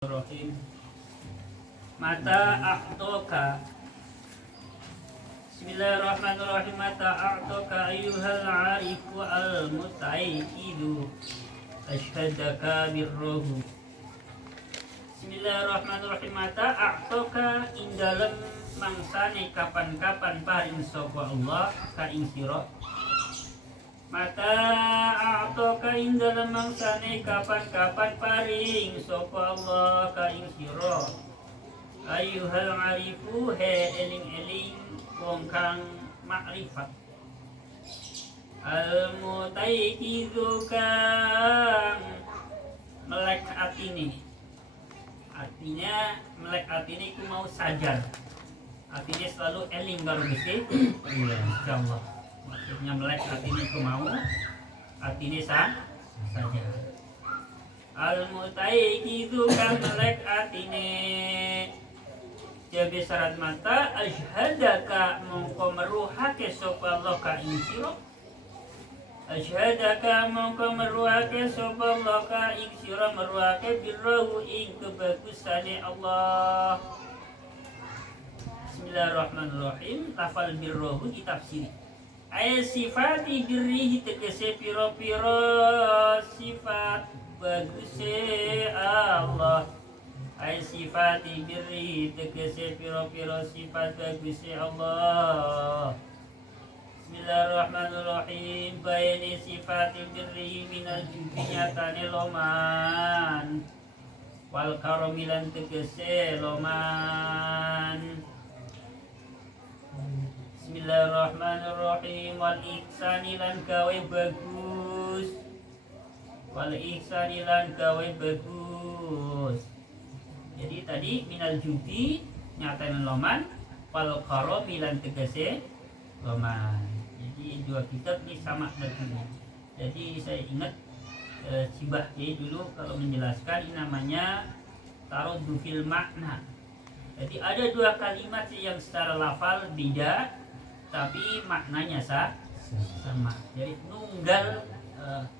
Bismillahirrahmanirrahim. Mata a'toka. Bismillahirrahmanirrahim. Mata a'toka ayyuhal arifu al-mutaikidu ashhadaka birruhu. Bismillahirrahmanirrahim. Mata a'toka indalem mangsane kapan-kapan paring sapa Allah ka ing sira. Mata a'toka indalem mangsane kapan-kapan paring sapa Allah ka ing sira. Ayyuhal arifu he eling-eling wong kang makrifat. Al mutaikizu kang melek atine. Artinya melek atine ku mau sajar. Artinya selalu eling karo Gusti. Iya, insyaallah. Maksudnya melek atine ku mau, atine saja. Al mutaikizu kang melek atine. Jabe syarat mata asyhadaka mongko meruhake sapa Allah ka ing sira. Asyhadaka mongko meruhake sapa Allah ka ing sira, meruhake birruhu ing kebagusane Allah. Bismillahirrahmanirrahim. Lafal birruhu ditafsiri ay sifati birrihi tegese piro-piro sifat baguse Allah. Ay sifati birrihi tegese piro-piro sifat baguse Allah. Bismillahirrahmanirrahim. Bayani sifati birrihi minal judi nyatane loman, wal karomilan tegese loman. Bismillahirrahmanirrahim. Wal ihsani lan gawe bagus. Wal ihsani lan gawe bagus. Jadi tadi minal judi nyatain loman, wal karomi lan tegese loman. Jadi dua kitab ini sama artinya. Jadi saya ingat Sibah dulu kalau menjelaskan ini namanya taroddu fil makna. Jadi ada dua kalimat yang secara lafal beda tapi maknanya sama. Jadi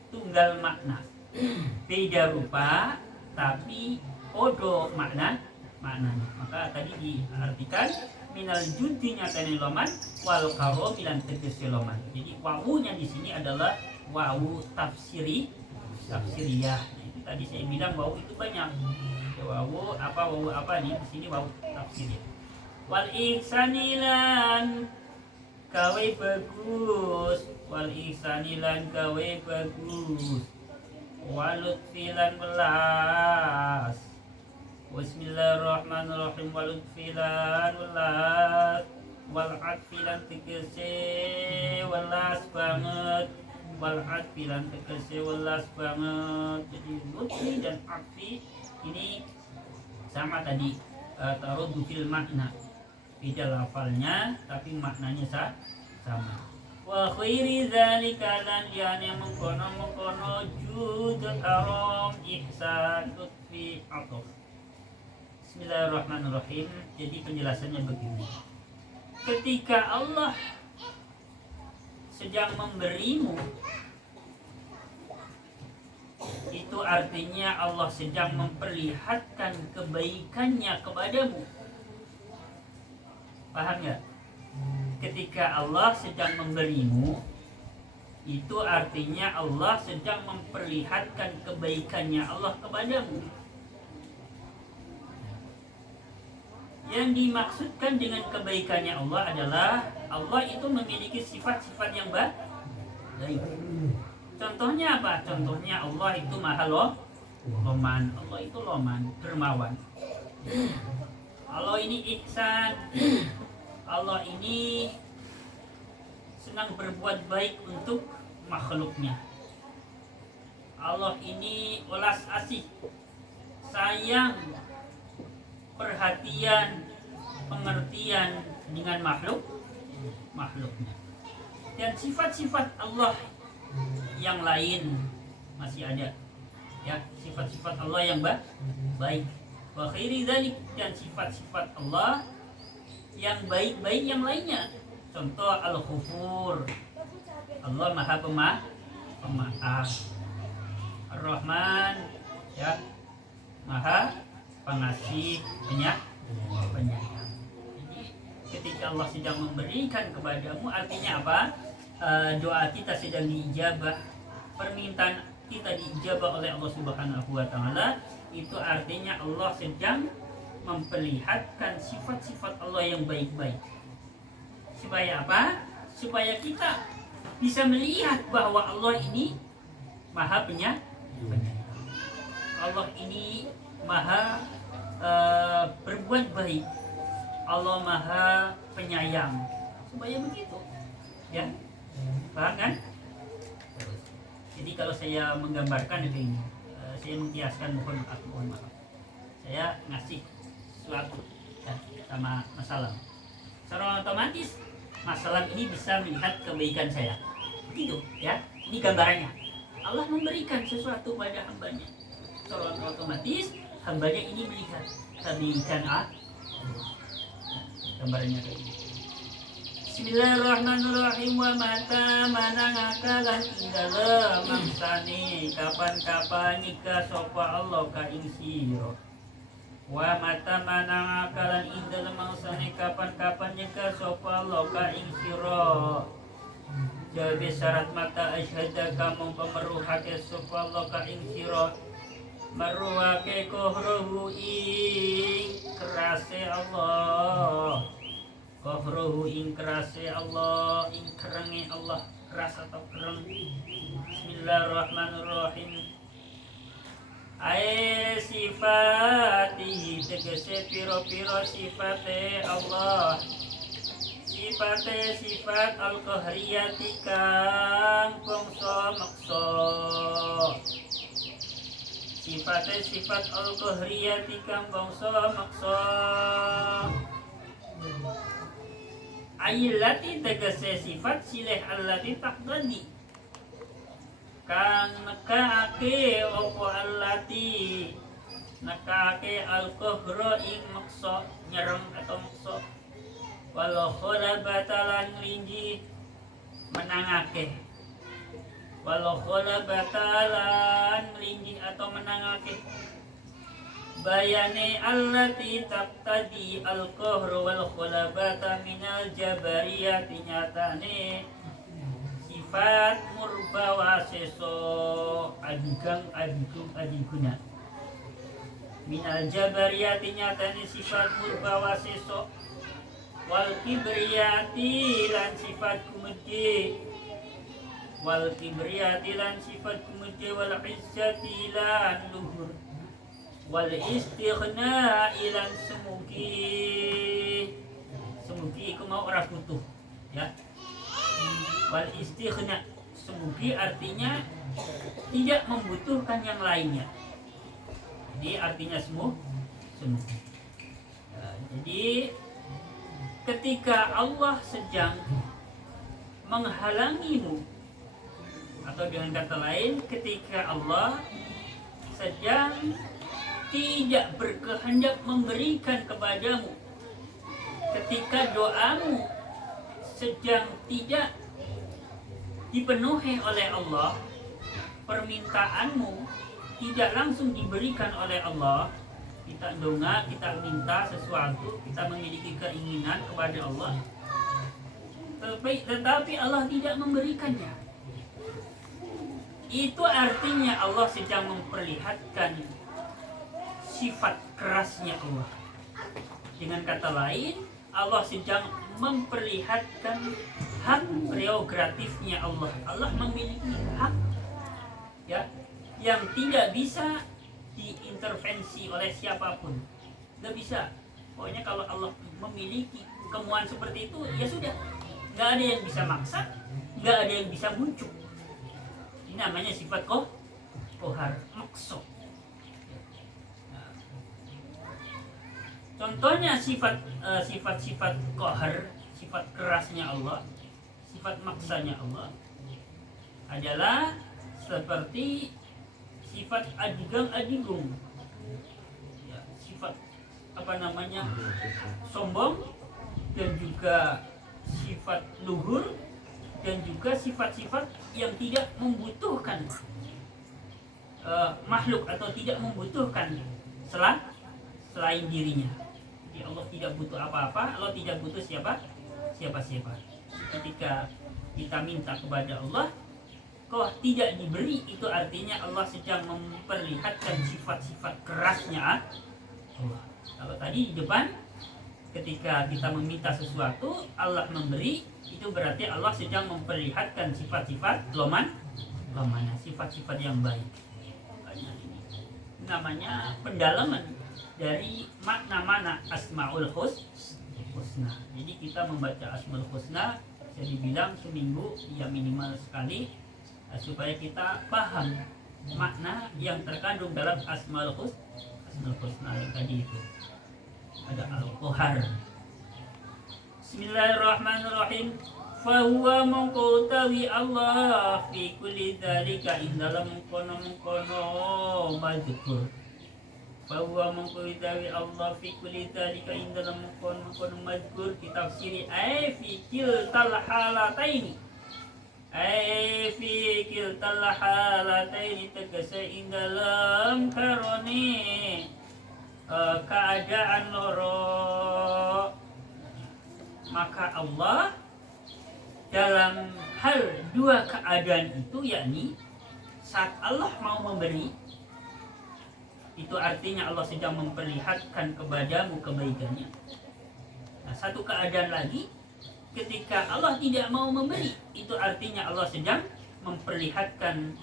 tunggal makna, beda rupa tapi podo maknanya. Maka tadi diartikan minal judi nyatane loman, wal karo bilan tegese loman. Jadi wawunya di sini adalah wawu tafsiriyah. Nah, itu tadi saya bilang wawu itu banyak. Wawu apa nih di sini wawu tafsiriyah. Wal ihsanilan gawe bagus, wal ihsanilan gawe bagus, walut filan belas. Bismillahirrahmanirrahim. Walut filan belas, wal filan tegese welas banget, wal filan tegese welas banget. Jadi lutfi dan afi ini sama tadi, taroddu fil makna. Beda lafalnya tapi maknanya sama. Wa khairi dzalika lan yana mengkono jud karam ihsan lutfi atuf. Bismillahirrahmanirrahim. Jadi penjelasannya begini. Ketika Allah sedang memberimu, itu artinya Allah sedang memperlihatkan kebaikannya kepadamu. Paham ya? Ketika Allah sedang memberimu, itu artinya Allah sedang memperlihatkan kebaikannya Allah kepadamu. Yang dimaksudkan dengan kebaikannya Allah adalah Allah itu memiliki sifat-sifat yang baik. Contohnya apa? Contohnya Allah itu maha loman. Allah itu loman, dermawan. Allah ini ihsan. Allah ini senang berbuat baik untuk makhluknya. Allah ini welas asih, sayang, perhatian, pengertian dengan makhluknya. Dan sifat-sifat Allah yang lain masih ada. Ya, sifat-sifat Allah yang baik. Wa khairi dzalik, dan sifat-sifat Allah yang baik-baik yang lainnya. Contoh al-ghafur, Allah maha pemaaf. Ar-Rahman, ya, maha pengasih, penyayang. Jadi ketika Allah sedang memberikan kepadamu, artinya apa? Doa kita sedang diijabah, permintaan kita diijabah oleh Allah Subhanahu wa Ta'ala. Itu artinya Allah sedang memperlihatkan sifat-sifat Allah yang baik-baik. Supaya apa? Supaya kita bisa melihat bahwa Allah ini Maha Penyayang. Allah ini Maha berbuat baik. Allah Maha Penyayang. Supaya begitu, ya, paham kan? Jadi kalau saya menggambarkan begini, saya mengkiaskan, mohon maaf. Saya ngasih sesuatu ya, sama masalah. Secara otomatis masalah ini bisa melihat kebaikan saya. Begitu, ya. Ini gambarannya. Allah memberikan sesuatu pada hambanya. Secara otomatis hambanya ini melihat kebaikan gambarannya kayak ini. Bismillahirrahmanirrahim. Wa mata manangakalan indala mangsani kapan-kapan nikah sopa Allah ka ing sira. Wa mata manangakalan indala mangsani kapan-kapan nikah sopa Allah ka ing sira. Jabe syarat mata asyhada kamu pemeruhake sopa Allah ka ing sira. Meruhake kohrohu ing kerase Allah. Kohrohu ing kerase Allah, ing kerenge Allah, keras atau kereng. Bismillahirrahmanirrahim. Ae sifati tegese piro-piro sifate Allah. Sifate sifat al-qahriyati kang bangsa maksa. Sifate sifat al-qahriyati kang bangsa maksa. Ayilati tegese sifat silih allati taqdadi kang nekake opo allati nekake al-qahra ing maksa, nyereng atau maksa. Walau kholabatalan linji menangake, walau kholabatalan linji atau menangake. Bayane allati taqtadi al-qahru wal khulabata minal jabariyati nyatane sifat murba waseso adigang adiguna minal jabariyati nyatane sifat murba waseso wal kibriyati lan sifat kumedhe wal kibriyati lan sifat kumedhe wal izzati lan luhur wal istighna ilan semugi iku mau ora butuh, ya. Wal istighna semugi artinya tidak membutuhkan yang lainnya. Jadi artinya semugi. Jadi ketika Allah sedang menghalangimu, atau dengan kata lain ketika Allah sedang tidak berkehendak memberikan kepadamu, ketika doamu sedang tidak dipenuhi oleh Allah, permintaanmu tidak langsung diberikan oleh Allah, kita doa, kita minta sesuatu, kita memiliki keinginan kepada Allah, tetapi Allah tidak memberikannya. Itu artinya Allah sedang memperlihatkan sifat kerasnya Allah. Dengan kata lain, Allah sedang memperlihatkan hak prerogatifnya Allah. Allah memiliki hak, ya, yang tidak bisa diintervensi oleh siapapun. Tidak bisa. Pokoknya kalau Allah memiliki kemauan seperti itu, ya sudah. Nggak ada yang bisa maksa, nggak ada yang bisa muncul. Ini namanya sifat kohar, makso. Contohnya sifat-sifat qahar, sifat kerasnya Allah, sifat maksanya Allah adalah seperti sifat adigang, ya, sifat sombong, dan juga sifat luhur, dan juga sifat-sifat yang tidak membutuhkan makhluk atau tidak membutuhkan selain dirinya. Jadi Allah tidak butuh apa-apa, Allah tidak butuh siapa-siapa. Ketika kita minta kepada Allah kok tidak diberi, itu artinya Allah sedang memperlihatkan sifat-sifat kerasnya Allah. Kalau tadi di depan ketika kita meminta sesuatu Allah memberi, itu berarti Allah sedang memperlihatkan sifat-sifat lemana, sifat-sifat yang baik. Makanya ini namanya pendalaman dari makna-makna Asmaul Husna. Jadi kita membaca Asmaul Husna bisa dibilang seminggu ya minimal sekali, supaya kita paham makna yang terkandung dalam Asmaul Husna yang tadi itu. Ada Al-Qahar. Bismillahirrahmanirrahim. Fahuwa mengkotawi Allah fi kulli dzalika indalam kono mazkur. Fahuwa mengkotawi Allah fi kulli dzalika indalam kono mazkur. Ditafsiri ay fi kiltal halataini. Ay fi kiltal halataini, tegese indalam karone keadaan loro. Maka Allah dalam hal dua keadaan itu, yakni saat Allah mau memberi, itu artinya Allah sedang memperlihatkan kepadamu kebaikannya. Nah, satu keadaan lagi ketika Allah tidak mau memberi, itu artinya Allah sedang memperlihatkan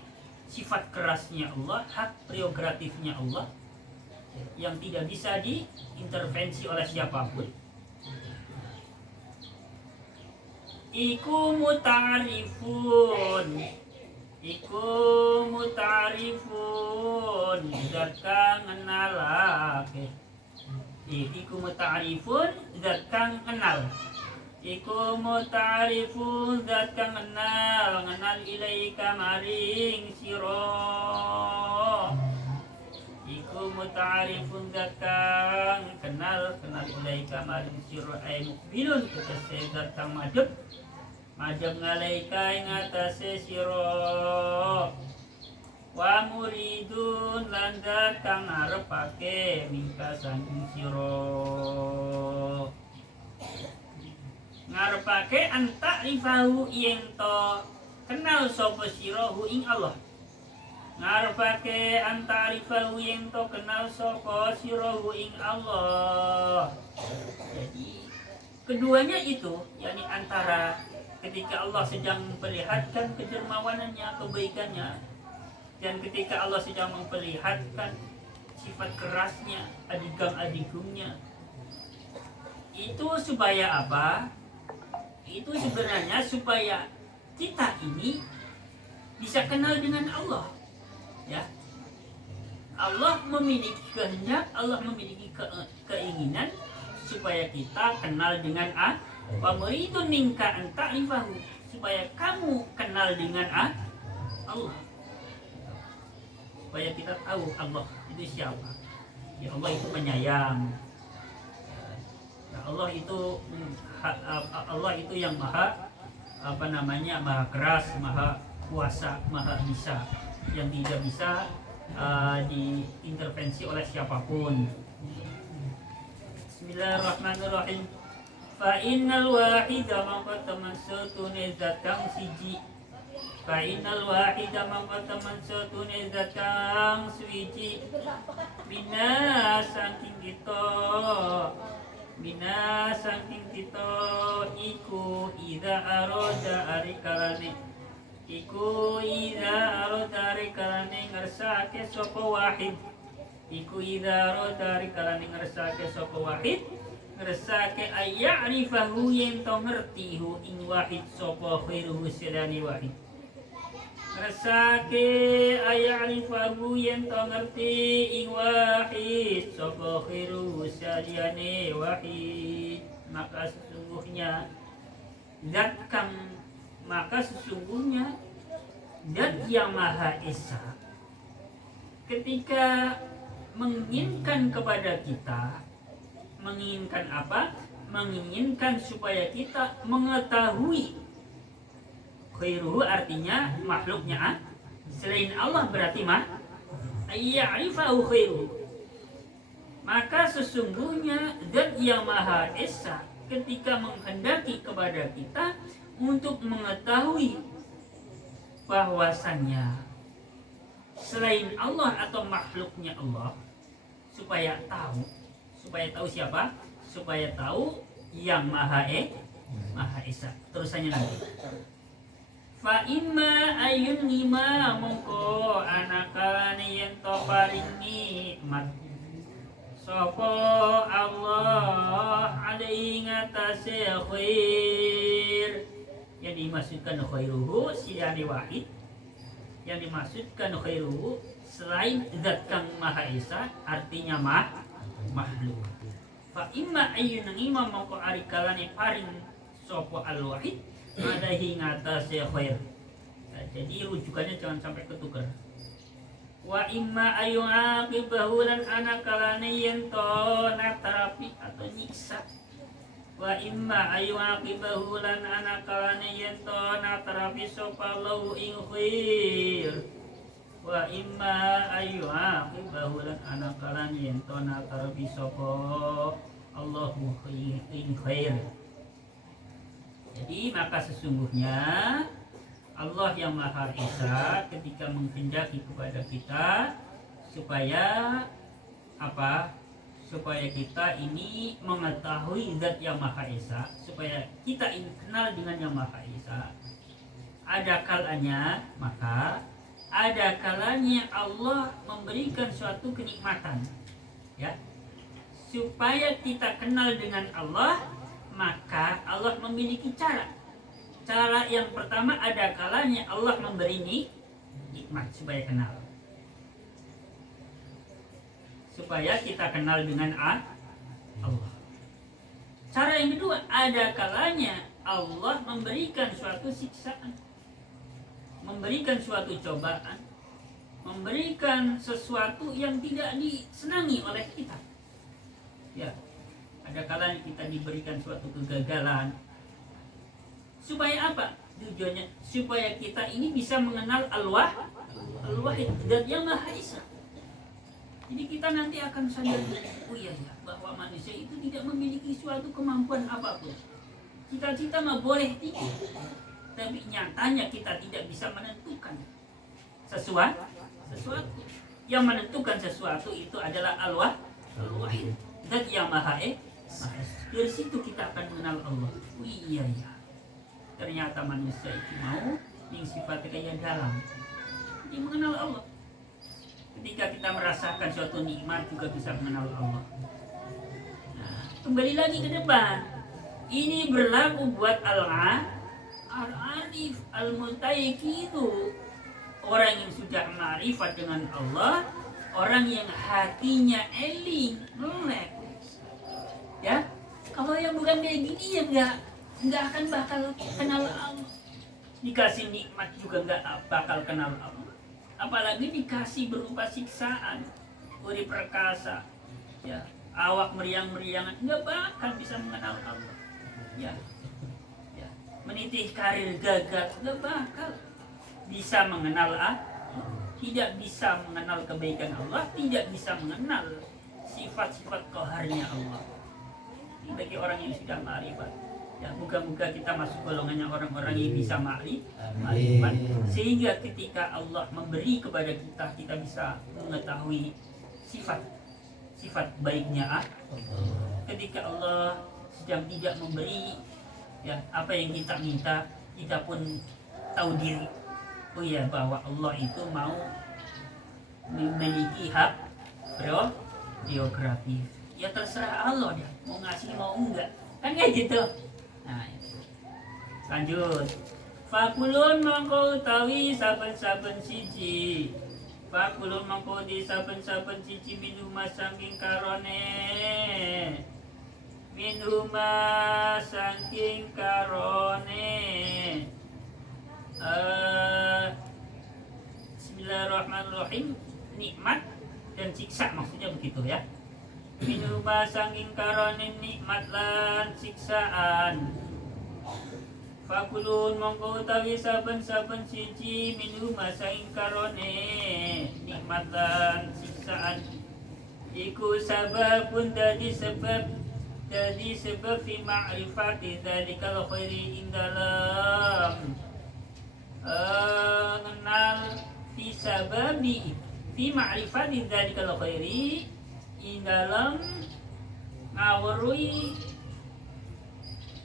sifat kerasnya Allah, hak prerogatifnya Allah yang tidak bisa diintervensi oleh siapapun. Iku muta'arifun zat kang ngenalake. Iku muta'arifun zat kang kenal. Iku muta'arifun zat kang ngenal ilaika maring sira. Iku muta'arifun zat kang kenal ilaika maring sira ay mukbilun, tegese zat kang madhep ngalaika ing atase sira. Wa muridun lan zat kang ngarepake mingka saking sira. Ngarepake anta rifahu ing to kenal sapa sira hu ing Allah. Ngarepake antarifahu yang to kenal sapa sirahu ing Allah. Jadi keduanya itu, yakni antara ketika Allah sedang memperlihatkan kedermawanannya, kebaikannya, dan ketika Allah sedang memperlihatkan sifat kerasnya, adigang-adigungnya, itu supaya apa? Itu sebenarnya supaya kita ini bisa kenal dengan Allah. Ya, Allah memiliki kehendak, Allah memiliki keinginan supaya kita kenal dengan wa muridun minka anta rifahu, supaya kamu kenal dengan Allah, supaya kita tahu Allah itu siapa. Ya, Allah itu penyayang. Allah itu yang maha maha keras, maha kuasa, maha bisa, yang tidak bisa diintervensi oleh siapapun. Bismillahirrahmanirrahim. Fa innal wahida man qatamasatu zat kang siji. Fa innal wahida man qatamasatu zat kang suwiji. Bina saking kita iku ida aroda arikalane. Iku idza arodari kalane ngersake sapa wahid. Iku idza arodari kalane ngersake sapa wahid. Ngersake ayya'rifahu yen to ngerti hu ing wahid sapa khairuhu silani wahid. Ngersake ayya'rifahu yen to ngerti ing wahid sapa khairuhu silani wahid. Maka sesungguhnya Zat yang Maha Esa ketika menginginkan kepada kita, menginginkan apa? Menginginkan supaya kita mengetahui khairuhu, artinya makhluknya selain Allah, berarti ya'rifahu khairuhu, Maka sesungguhnya Zat yang Maha Esa ketika menghendaki kepada kita untuk mengetahui bahwasannya selain Allah atau makhluknya Allah, supaya tahu siapa? Supaya tahu yang Maha Esa. Terusannya nanti. Fa imma ayun lima mongko anakane yen to paring nikmat sapa Allah alaihi ngatasé khair. Yang dimaksudkan khairuhu siyani wahid. Yang dimaksudkan khairuhu selain Zat kang Maha Esa, artinya makhluk. Fa imma ayyun ngima mongko ari kalane paring sapa al-wahid alaihi ngatasé khair. Nah, jadi rujukannya jangan sampai ketukar. Wa imma ayu aqibahu lan ana kalane yen to natarapi atau nyiksa. Wa imma ayu aqibahu lan ana kalane yen to natarapi sapa lahu ing khair. Wa imma ayu aqibahu lan ana kalane yen to natarapi sapa Allahu ing khair. Jadi maka sesungguhnya Allah yang Maha Esa ketika menghendaki kepada kita supaya apa? Supaya kita ini mengetahui Zat yang Maha Esa, supaya kita ini kenal dengan yang Maha Esa. Ada kalanya, maka ada kalanya Allah memberikan suatu kenikmatan, ya. Supaya kita kenal dengan Allah, maka Allah memiliki cara. Cara yang pertama, ada kalanya Allah memberi nikmat supaya kenal. Supaya kita kenal dengan Allah. Cara yang kedua, ada kalanya Allah memberikan suatu siksaan. Memberikan suatu cobaan. Memberikan sesuatu yang tidak disenangi oleh kita. Ya, ada kalanya kita diberikan suatu kegagalan. Supaya apa? Tujuannya supaya kita ini bisa mengenal Al-Wahid, Zat yang Maha Esa. Jadi kita nanti akan sadar, oh iya ya, bahwa manusia itu tidak memiliki suatu kemampuan apapun. Cita-cita mah boleh tinggi, tapi nyatanya kita tidak bisa menentukan sesuatu. Yang menentukan sesuatu itu adalah Al-Wahid, Zat yang Maha Esa. Dari situ kita akan mengenal Allah. Oh iya ya. Ternyata manusia itu mau sifatnya kayak dalam. Jadi mengenal Allah. Ketika kita merasakan suatu nikmat juga bisa mengenal Allah. Nah, kembali lagi ke depan. Ini berlaku buat al-arif, al-mutayyiqidu. Orang yang sudah ma'rifat dengan Allah, orang yang hatinya eling, melek. Ya, kalau yang bukan kayak gini ya nggak akan bakal kenal Allah. Dikasih nikmat juga nggak bakal kenal Allah. Apalagi dikasih berupa siksaan, beri perkasa, ya, awak meriang-meriangan, nggak bakal bisa mengenal Allah. Ya, menitih karir gagal, nggak bakal bisa mengenal Allah. Tidak bisa mengenal kebaikan Allah, tidak bisa mengenal sifat-sifat qaharnya Allah. Ini bagi orang yang sudah ma'rifat. Ya, moga-moga kita masuk golongannya orang-orang yang bisa ma'rifat, sehingga ketika Allah memberi kepada kita, kita bisa mengetahui sifat baiknya. Ketika Allah sedang tidak memberi, ya, apa yang kita minta, kita pun tahu diri. Oh ya, bahwa Allah itu mau memiliki hak prerogatif. Ya terserah Allah dia mau ngasih mau enggak, kan kayak gitu. Nah, lanjut. Fakulun mangko utawi saben-saben siji. Fakulun mangko di saben-saben siji minuma saking karone. Minuma saking karone. Bismillahirrahmanirrahim. Nikmat dan siksa maksudnya begitu ya. Minuma sanging karonin nikmat lan siksaan. Fakulun mongko utawi saben-saben siji minuma sanging karone nikmat lan siksaan. iku sababun jadi sebab fi ma'rifati dzalikal khairi ing dalam kenal fi ma'rifati dzalikal khairi ing dalam ngawruhi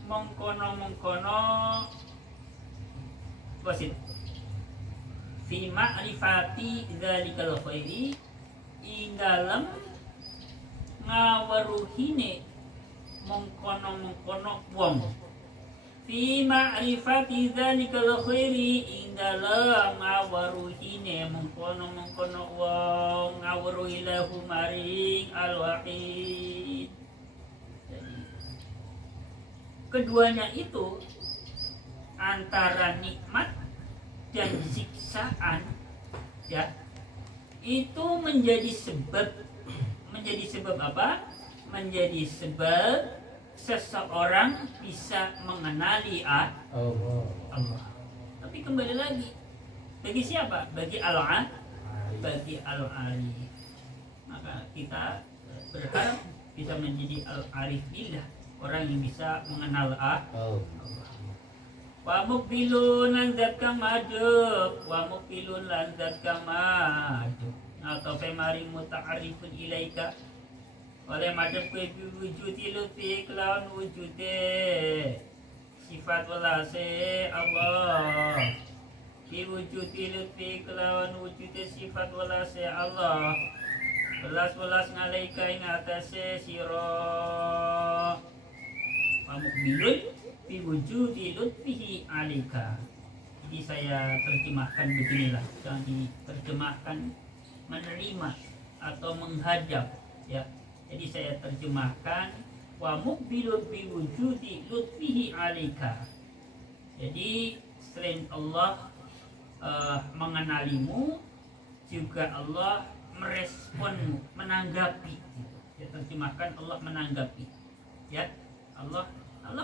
mengkono wasit fi ma'rifati dzalikal khairi ing dalam ngaweruhine mengkono wong fi ma'rifati dzalikal khairi ing dalam ngaweruhine mengkono wong ngaweruhi lahu maring al-wahid. Keduanya itu antara nikmat dan siksaan, ya, itu menjadi sebab apa? Menjadi sebab seseorang bisa mengenali Allah. Tapi kembali lagi, bagi siapa? Bagi Al-Ali. Maka kita berharap bisa menjadi Al-Arif billah, orang yang bisa mengenal Allah. Wa mukbilun lanzat kang madhub, atau pemaring muta'arifun ilaika oleh madhub kue wujudi lutfi kelawan wujude sifat welase Allah, fi wujudi lutfi kelawan wujude sifat welase Allah, welas ngalaika ing atase sira. Wa mukbilun fi wujudi lutfihi alika. Jadi saya terjemahkan beginilah, jangan diterjemahkan menerima atau menghadap, ya. Jadi saya terjemahkan wa mukbilun fi wujudi lutfihi alika. Jadi selain Allah mengenalimu, juga Allah meresponmu, menanggapi. Saya terjemahkan Allah menanggapi, ya. Allah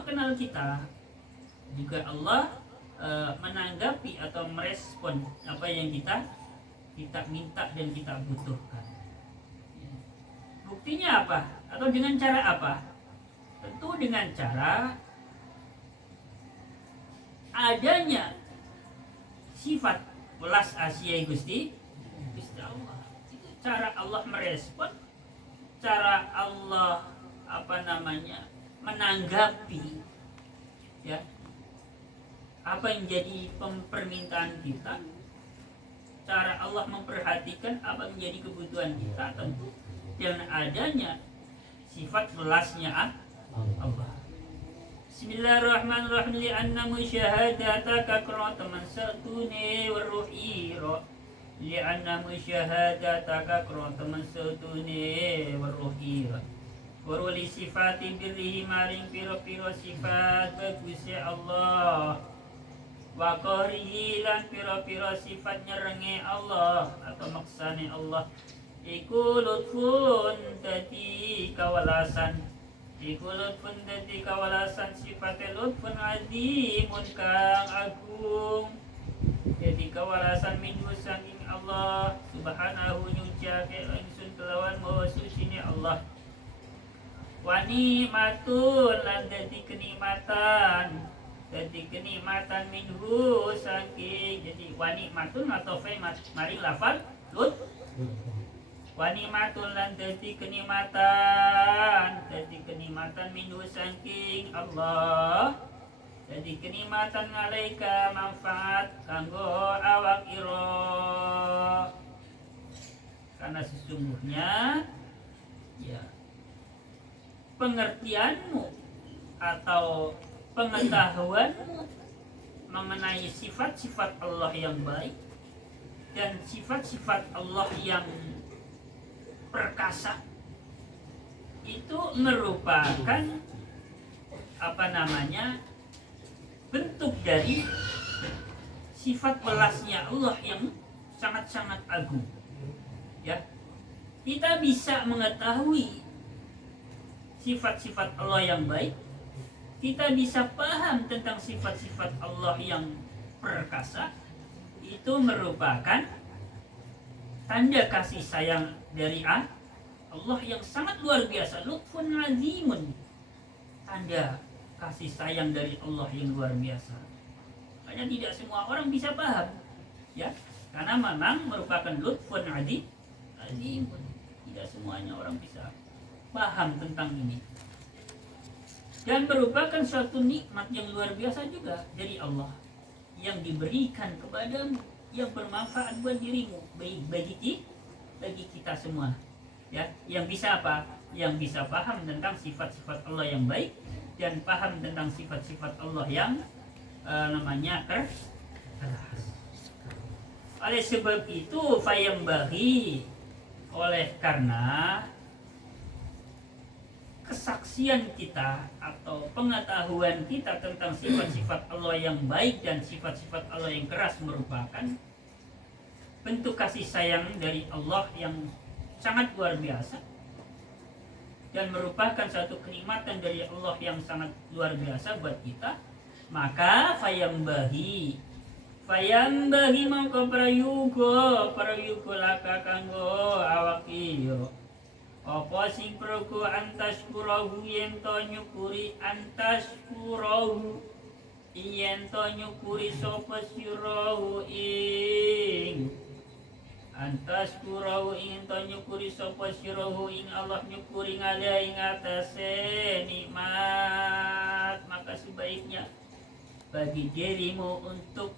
kenal kita, juga Allah menanggapi atau merespon apa yang kita minta dan kita butuhkan. Buktinya apa? Atau dengan cara apa? Tentu dengan cara adanya sifat welas asih Gusti Allah. Itu cara Allah merespon, cara Allah menanggapi, ya, apa yang jadi permintaan kita, cara Allah memperhatikan apa yang menjadi kebutuhan kita, tentu dengan adanya sifat welasnya Allah. Bismillahirrahmanirrahim. Li'anna musyahadataka qira'atan satuni warruhira. Li'anna musyahadataka qira'atan satuni warruhira. Waruli sifati birrihi maring piro-piro sifat bagusnya Allah, wa qahrihi lan piro-piro sifat nyerenge Allah atau maksane Allah, iku lutfun dadi kawalasan, sifatnya lutfun azimun kang agung, jadi kawalasan minhu saking Allah subhanahu nyucake ingsun kelawan maha suci Allah. Wani matun lan dadi kenikmatan minhu saking, jadi wani matun atau fe mari lafal lut, wani matun lan dadi kenikmatan minhu saking Allah, jadi kenikmatan ngalaika manfaat kanggo awak ira, karena sesungguhnya, ya, pengertianmu atau pengetahuanmu mengenai sifat-sifat Allah yang baik dan sifat-sifat Allah yang perkasa itu merupakan bentuk dari sifat welasnya Allah yang sangat-sangat agung, ya. Kita bisa mengetahui sifat-sifat Allah yang baik, kita bisa paham tentang sifat-sifat Allah yang perkasa, itu merupakan tanda kasih sayang dari Allah yang sangat luar biasa, lutfun azimun, tanda kasih sayang dari Allah yang luar biasa. Hanya tidak semua orang bisa paham, ya, karena memang merupakan lutfun azimun. Tidak semuanya orang bisa paham tentang ini. Dan merupakan suatu nikmat yang luar biasa juga dari Allah yang diberikan kepadamu, yang bermanfaat buat dirimu, baik bagi kita semua, ya, yang bisa apa? Yang bisa paham tentang sifat-sifat Allah yang baik dan paham tentang sifat-sifat Allah yang namanya keras. Oleh sebab itu fayambaghi, oleh karena kesaksian kita atau pengetahuan kita tentang sifat-sifat Allah yang baik dan sifat-sifat Allah yang keras merupakan bentuk kasih sayang dari Allah yang sangat luar biasa dan merupakan satu kenikmatan dari Allah yang sangat luar biasa buat kita. Maka fayambaghi mangko prayuga laka kanggo awak iyo apa sing progo antas kurahu yen to nyukuri antas kurahu yen to nyukuri sapa sirahu ing antas kurahu ing to nyukuri sapa sirahu ing Allah nyukuri ngala ing atase nikmat. Maka sebaiknya bagi dirimu untuk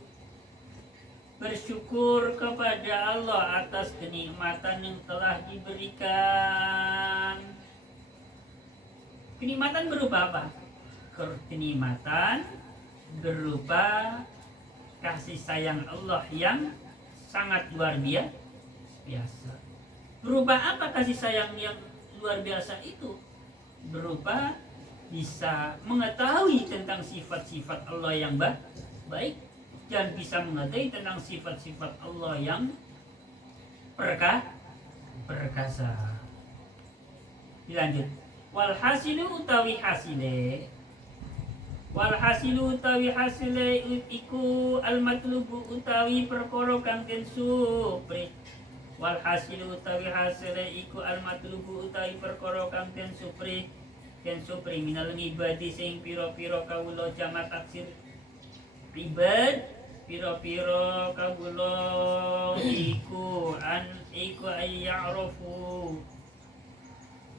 bersyukur kepada Allah atas kenikmatan yang telah diberikan. Kenikmatan berupa apa? Kenikmatan berupa kasih sayang Allah yang sangat luar biasa. Berupa apa kasih sayang yang luar biasa itu? Berupa bisa mengetahui tentang sifat-sifat Allah yang baik dan bisa mengetahui tentang sifat-sifat Allah yang perkasa. Dilanjut. Walhasilu utawi hasile iku almatlubu utawi perkara kang den supri. Walhasilu utawi hasile iku almatlubu utawi perkara kang den supri minal ngibadi sing pira-pira kawula jamak taksir ibad. Piro-piro kawula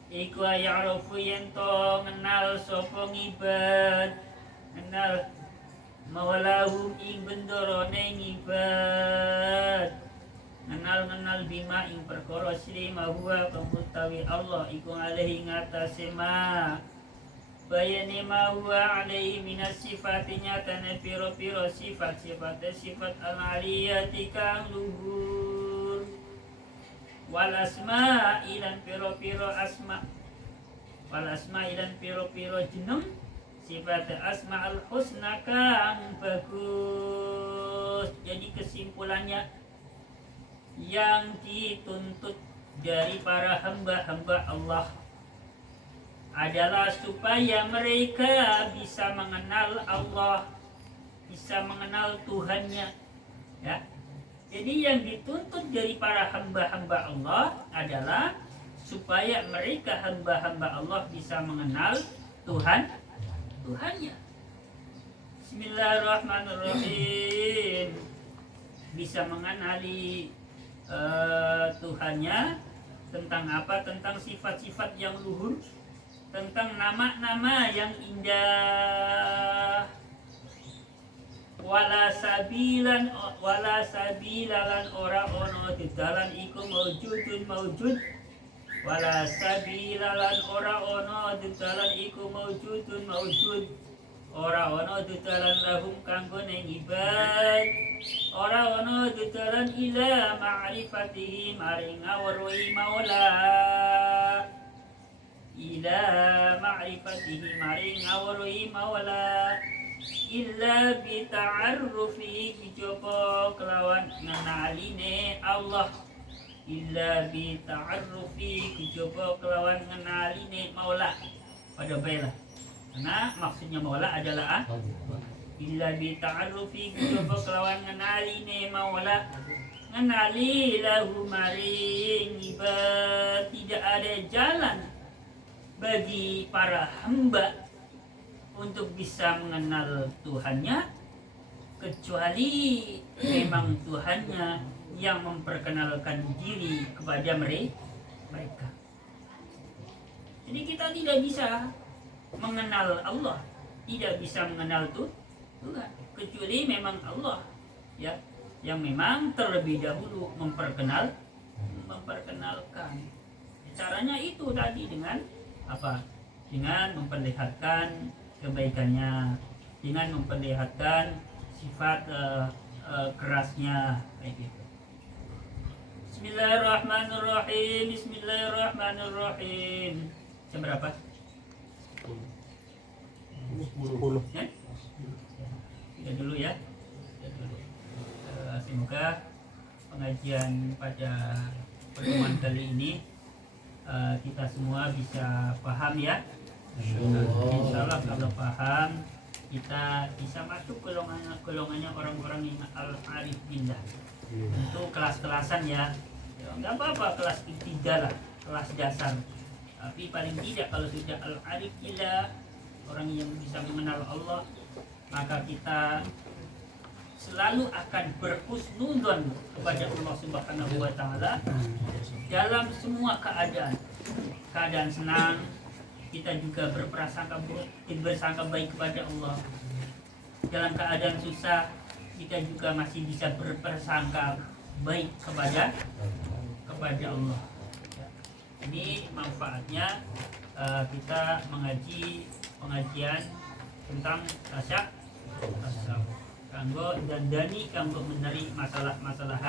iku ya'rufu yen to ngenal sapa ngibad, ngenal mawalahum ing bendorone ngibad, ngenal bima ing perkara sirima huwa kemutawi Allah iku alaihi ngatasé ma bayani ma huwa alaihi minas sifati nyatane piro-piro sifat al-aliyati kang luhur wal asma ilan piro-piro asma jeneng sifat asma al-husna kang bagus. Jadi kesimpulannya yang dituntut dari para hamba-hamba Allah adalah supaya mereka bisa mengenal Allah, bisa mengenal Tuhannya, ya. Jadi yang dituntut dari para hamba-hamba Allah adalah supaya mereka hamba-hamba Allah bisa mengenal Tuhannya. Bismillahirrahmanirrahim. Bisa mengenali Tuhannya tentang apa? Tentang sifat-sifat yang luhur, tentang nama-nama yang indah. Wala sabilan ora ono dalan iku maujud. Wala sabilan ora ono dalan iku maujud. Ora ono dalan lahum kanggo ning ibad. Ora ono dalan ila ma'rifatihi maring ngawruhi maula. Ila ma'rifatihi maring ngawruhi maula illa bita'arrufi kejaba kelawan ngenaline Allah. Illa bita'arrufi kejaba kelawan ngenaline maula. Pada baiklah, karena maksudnya maula adalah illa bita'arrufi kejaba kelawan ngenaline maula ngenali lahu maring ibad, tidak ada jalan bagi para hamba untuk bisa mengenal Tuhannya kecuali memang Tuhannya yang memperkenalkan diri kepada mereka. Jadi kita tidak bisa mengenal Allah, tidak bisa mengenal Tuhan kecuali memang Allah ya yang memang terlebih dahulu memperkenalkan. Caranya itu tadi dengan apa? Dengan memperlihatkan kebaikannya, dengan memperlihatkan sifat kerasnya kayak gitu. Bismillahirrahmanirrahim. Bismillahirrahmanirrahim. Jam berapa? 10. Ya? Tidak dulu ya. Semoga pengajian pada pertemuan kali ini kita semua bisa paham ya. Insya Allah kalau paham kita bisa masuk golongannya orang-orang yang al-arif billah. Untuk kelas-kelasan ya, nggak apa-apa kelas 3 lah, kelas dasar. Tapi paling tidak kalau sudah al-arif billah, orang yang bisa mengenal Allah, maka kita selalu akan berhusnudzon kepada Allah Subhanahu wa taala dalam semua keadaan. Keadaan senang kita juga berprasangka baik kepada Allah. Dalam keadaan susah kita juga masih bisa berprasangka baik kepada Allah. Ini manfaatnya kita mengaji pengajian tentang tasawuf. Kanggo dandani kanggo meneri masalah-masalah